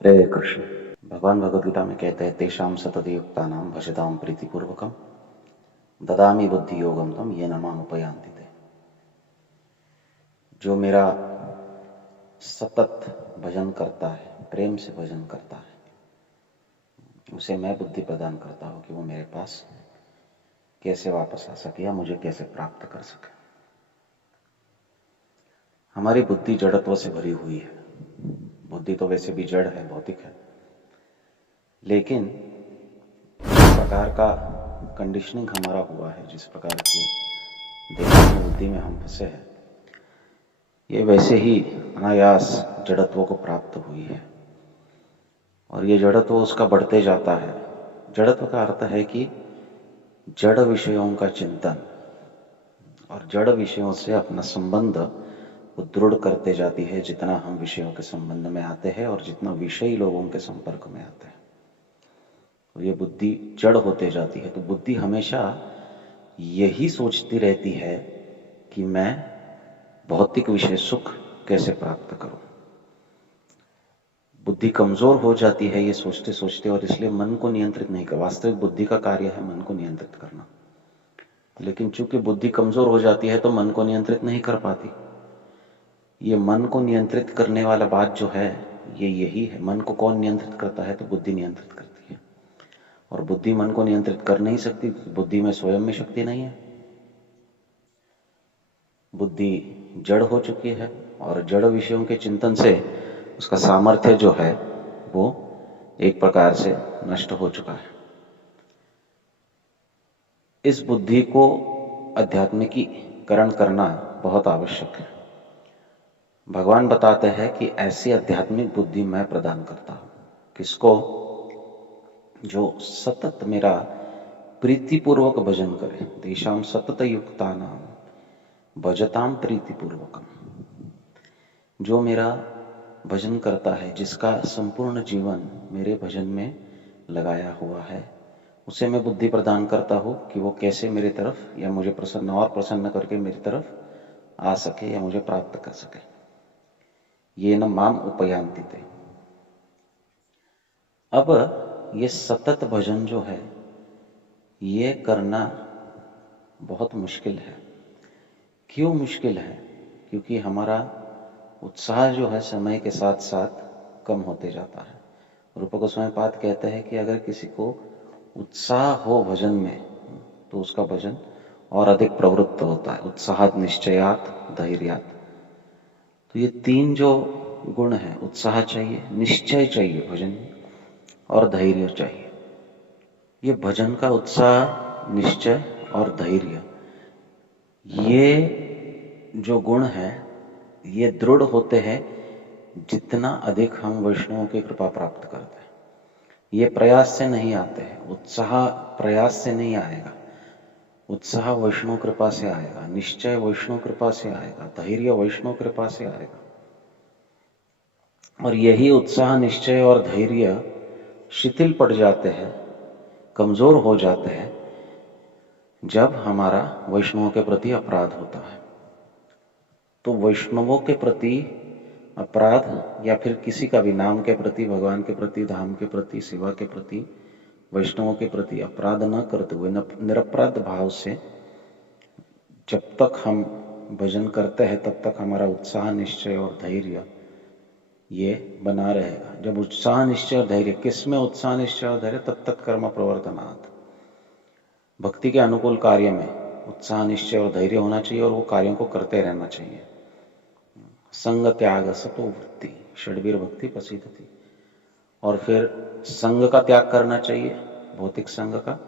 हरे कृष्ण। भगवान भगवद गीता में कहते हैं तेषां सतति युक्तानां भजतां प्रीतिपूर्वकं ददामि बुद्धि योगम तम येन माम उपयान्ति ते। जो मेरा सतत भजन करता है, प्रेम से भजन करता है, उसे मैं बुद्धि प्रदान करता हूँ कि वो मेरे पास कैसे वापस आ सके या मुझे कैसे प्राप्त कर सके। हमारी बुद्धि जड़त्व से भरी हुई है। बुद्धि तो वैसे भी जड़ है, भौतिक है, लेकिन जिस प्रकार का कंडीशनिंग हमारा हुआ है, जिस प्रकार की देहात्म बुद्धि में हम फंसे हैं, ये वैसे ही अनायास जड़त्व को प्राप्त हुई है और ये जड़त्व उसका बढ़ते जाता है। जड़त्व का अर्थ है कि जड़ विषयों का चिंतन और जड़ विषयों से अपना संबंध वो दृढ़ करते जाती है जितना हम विषयों के संबंध में आते हैं और जितना विषयी लोगों के संपर्क में आते हैं, तो ये बुद्धि जड़ होते जाती है। तो बुद्धि हमेशा यही सोचती रहती है कि मैं भौतिक विषय सुख कैसे प्राप्त करूं। बुद्धि कमजोर हो जाती है ये सोचते सोचते, और इसलिए मन को नियंत्रित नहीं कर। वास्तविक बुद्धि का कार्य है मन को नियंत्रित करना, लेकिन चूंकि बुद्धि कमजोर हो जाती है तो मन को नियंत्रित नहीं कर पाती। ये मन को नियंत्रित करने वाला बात जो है ये यही है। मन को कौन नियंत्रित करता है? तो बुद्धि नियंत्रित करती है। और बुद्धि मन को नियंत्रित कर नहीं सकती, बुद्धि में स्वयं में शक्ति नहीं है। बुद्धि जड़ हो चुकी है और जड़ विषयों के चिंतन से उसका सामर्थ्य जो है वो एक प्रकार से नष्ट हो चुका है। इस बुद्धि को आध्यात्मिकीकरण करना बहुत आवश्यक है। भगवान बताते हैं कि ऐसी आध्यात्मिक बुद्धि मैं प्रदान करता हूं। किसको? जो सतत मेरा प्रीतिपूर्वक भजन करे। तेषां सतत युक्तानां भजतां प्रीतिपूर्वकम। जो मेरा भजन करता है, जिसका संपूर्ण जीवन मेरे भजन में लगाया हुआ है, उसे मैं बुद्धि प्रदान करता हूँ कि वो कैसे मेरी तरफ या मुझे प्रसन्न और प्रसन्न करके मेरी तरफ आ सके या मुझे प्राप्त कर सके। ये न माम उपयान्ति ते। अब ये सतत भजन जो है ये करना बहुत मुश्किल है। क्यों मुश्किल है? क्योंकि हमारा उत्साह जो है समय के साथ साथ कम होते जाता है। रूप गोस्वामी पाद कहते हैं कि अगर किसी को उत्साह हो भजन में तो उसका भजन और अधिक प्रवृत्त होता है। उत्साहात निश्चयात धैर्यात। तो ये तीन जो गुण हैं, उत्साह चाहिए, निश्चय चाहिए भजन में, और धैर्य चाहिए। ये भजन का उत्साह, निश्चय और धैर्य, ये जो गुण है ये दृढ़ होते हैं जितना अधिक हम वैष्णवों की कृपा प्राप्त करते हैं। ये प्रयास से नहीं आते हैं। उत्साह प्रयास से नहीं आएगा। उत्साह वैष्णव कृपा से आएगा, निश्चय वैष्णव कृपा से आएगा, धैर्य वैष्णव कृपा से आएगा। और यही उत्साह, निश्चय और धैर्य शिथिल पड़ जाते हैं, कमजोर हो जाते हैं जब हमारा वैष्णवों के प्रति अपराध होता है। तो वैष्णवों के प्रति अपराध या फिर किसी का भी नाम के प्रति, भगवान के प्रति, धाम के प्रति, सेवा के प्रति, वैष्णवों के प्रति अपराध न करते हुए निरपराध भाव से जब तक हम भजन करते हैं तब तक हमारा उत्साह, निश्चय और धैर्य ये बना रहेगा। जब उत्साह, निश्चय और धैर्य, किसमें उत्साह, निश्चय और धैर्य? तब तक कर्म प्रवर्तनात्। भक्ति के अनुकूल कार्य में उत्साह, निश्चय और धैर्य होना चाहिए और वो कार्यों को करते रहना चाहिए। संग त्याग सतो वृत्ति षड्वीर भक्ति प्रसिद्धति। और फिर संग का त्याग करना चाहिए, भौतिक संग का।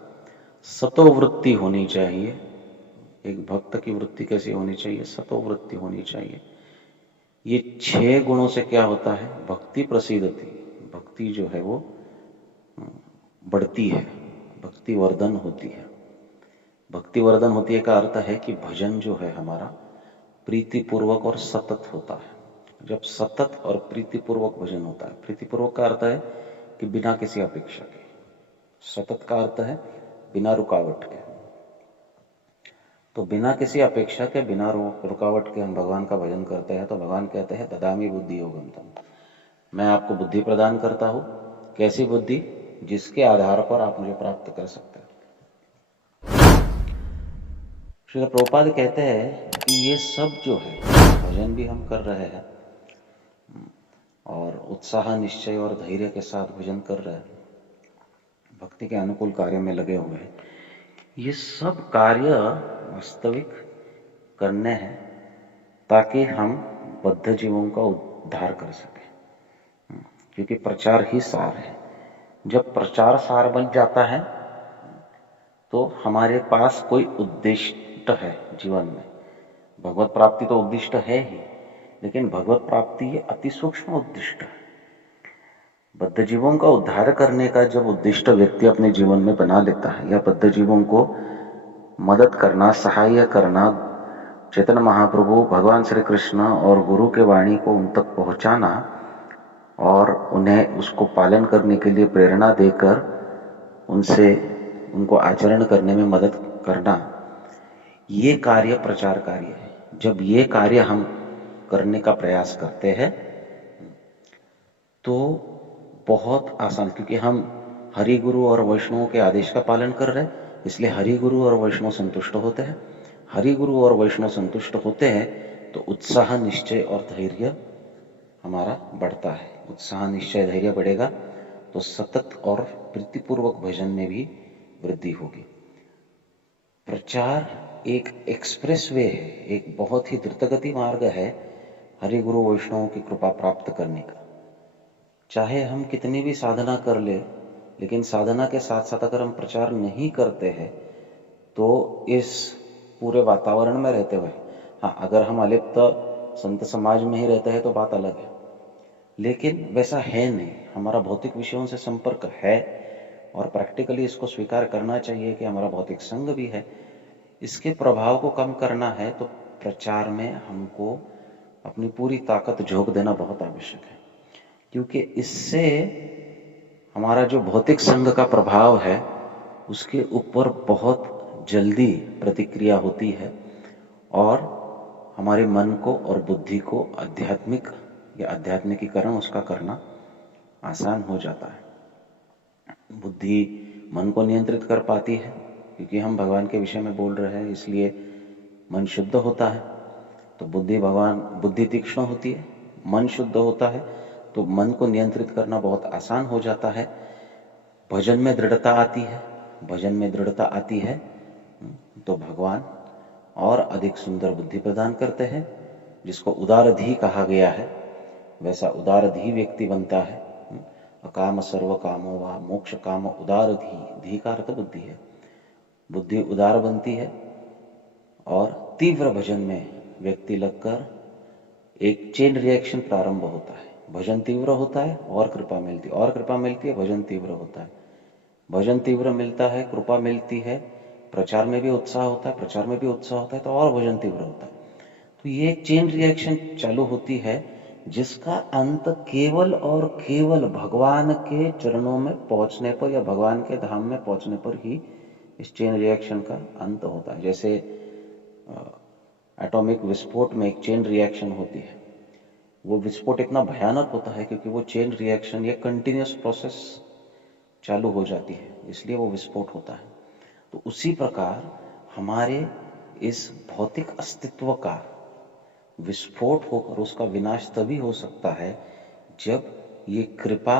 सतो वृत्ति होनी चाहिए। एक भक्त की वृत्ति कैसी होनी चाहिए? सतो वृत्ति होनी चाहिए। ये 6 गुणों से क्या होता है? भक्ति प्रसिद्धति। भक्ति जो है वो बढ़ती है, भक्ति वर्धन होती है। भक्ति वर्धन होती है का अर्थ है कि भजन जो है हमारा प्रीतिपूर्वक और सतत होता है। जब सतत और प्रीतिपूर्वक भजन होता है, प्रीतिपूर्वक का अर्थ है कि बिना किसी अपेक्षा के, सतत का अर्थ है बिना रुकावट के। तो बिना किसी अपेक्षा के, बिना रुकावट के हम भगवान का भजन करते हैं तो भगवान कहते हैं ददामी बुद्धि योगम तम। मैं आपको बुद्धि प्रदान करता हूं। कैसी बुद्धि? जिसके आधार पर आप मुझे प्राप्त कर सकते हैं। श्रील प्रभुपाद कहते हैं कि ये सब जो है, भजन भी हम कर रहे हैं और उत्साह, निश्चय और धैर्य के साथ भजन कर रहे हैं, भक्ति के अनुकूल कार्य में लगे हुए हैं, ये सब कार्य वास्तविक करने हैं ताकि हम बद्ध जीवों का उद्धार कर सकें, क्योंकि प्रचार ही सार है। जब प्रचार सार बन जाता है तो हमारे पास कोई उद्दिष्ट है जीवन में। भगवत प्राप्ति तो उद्दिष्ट है ही, लेकिन भगवत प्राप्ति ये अति सूक्ष्म उद्दिष्ट है। बद्ध जीवों का उद्धार करने का जब उद्दिष्ट व्यक्ति अपने जीवन में बना लेता है, या बद्ध जीवों को मदद करना, सहाय करना, चैतन्य महाप्रभु, भगवान श्री कृष्ण और गुरु के वाणी को उन तक पहुंचाना और उन्हें उसको पालन करने के लिए प्रेरणा देकर उनको आचरण करने में मदद करना, ये कार्य प्रचार कार्य है। जब ये कार्य हम करने का प्रयास करते हैं तो बहुत आसान, क्योंकि हम हरि गुरु और वैष्णव के आदेश का पालन कर रहे हैं, इसलिए हरि गुरु और वैष्णव संतुष्ट होते हैं। हरि गुरु और वैष्णव संतुष्ट होते हैं तो उत्साह, निश्चय और धैर्य हमारा बढ़ता है। उत्साह, निश्चय, धैर्य बढ़ेगा तो सतत और प्रीतिपूर्वक भजन में भी वृद्धि होगी। प्रचार एक एक्सप्रेस वे है, एक बहुत ही द्रुतगति मार्ग है हरि गुरु वैष्णव की कृपा प्राप्त करने का। चाहे हम कितनी भी साधना कर ले, लेकिन साधना के साथ साथ अगर हम प्रचार नहीं करते हैं तो इस पूरे वातावरण में रहते हुए, हाँ, अगर हम अलिप्त संत समाज में ही रहते हैं तो बात अलग है, लेकिन वैसा है नहीं। हमारा भौतिक विषयों से संपर्क है और प्रैक्टिकली इसको स्वीकार करना चाहिए कि हमारा भौतिक संग भी है। इसके प्रभाव को कम करना है तो प्रचार में हमको अपनी पूरी ताकत झोंक देना बहुत आवश्यक है, क्योंकि इससे हमारा जो भौतिक संग का प्रभाव है उसके ऊपर बहुत जल्दी प्रतिक्रिया होती है और हमारे मन को और बुद्धि को आध्यात्मिक या आध्यात्मिकीकरण उसका करना आसान हो जाता है। बुद्धि मन को नियंत्रित कर पाती है, क्योंकि हम भगवान के विषय में बोल रहे हैं, इसलिए मन शुद्ध होता है तो बुद्धि तीक्ष्ण होती है। मन शुद्ध होता है तो मन को नियंत्रित करना बहुत आसान हो जाता है। भजन में दृढ़ता आती है, भजन में दृढ़ता आती है तो भगवान और अधिक सुंदर बुद्धि प्रदान करते हैं, जिसको उदारधी कहा गया है। वैसा उदारधी व्यक्ति बनता है। अकाम सर्व कामो वा मोक्ष काम उदारधी, धी का अर्थ बुद्धि है। बुद्धि उदार बनती है और तीव्र भजन में व्यक्ति लगकर एक चेन रिएक्शन प्रारंभ होता है। भजन तीव्र होता है और कृपा मिलती है, और कृपा मिलती है, भजन तीव्र होता है, भजन तीव्र मिलता है, कृपा मिलती है, प्रचार में भी उत्साह होता है, प्रचार में भी उत्साह होता है तो और भजन तीव्र होता है। तो ये एक चेन रिएक्शन चालू होती है जिसका अंत केवल और केवल भगवान के चरणों में पहुंचने पर या भगवान के धाम में पहुंचने पर ही इस चेन रिएक्शन का अंत होता है। जैसे एटॉमिक विस्फोट में एक चेन रिएक्शन होती है, वो विस्फोट इतना भयानक होता है क्योंकि वो चेन रिएक्शन या कंटिन्यूअस प्रोसेस चालू हो जाती है, इसलिए वो विस्फोट होता है। तो उसी प्रकार हमारे इस भौतिक अस्तित्व का विस्फोट होकर उसका विनाश तभी हो सकता है जब ये कृपा,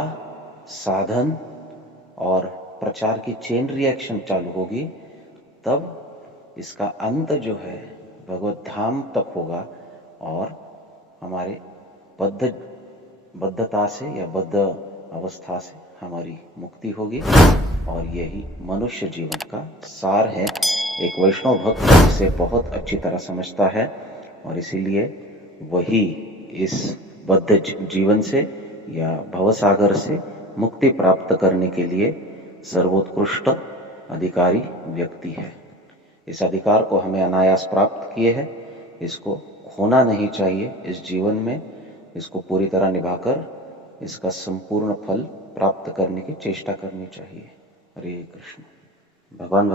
साधन और प्रचार की चेन रिएक्शन चालू होगी, तब इसका अंत जो है भगवत धाम तक होगा और हमारे बद्धता से या बद्ध अवस्था से हमारी मुक्ति होगी। और यही मनुष्य जीवन का सार है। एक वैष्णव भक्त इसे बहुत अच्छी तरह समझता है और इसीलिए वही इस बद्ध जीवन से या भवसागर से मुक्ति प्राप्त करने के लिए सर्वोत्कृष्ट अधिकारी व्यक्ति है। इस अधिकार को हमें अनायास प्राप्त किए हैं, इसको खोना नहीं चाहिए। इस जीवन में इसको पूरी तरह निभाकर इसका संपूर्ण फल प्राप्त करने की चेष्टा करनी चाहिए। हरे कृष्ण। भगवान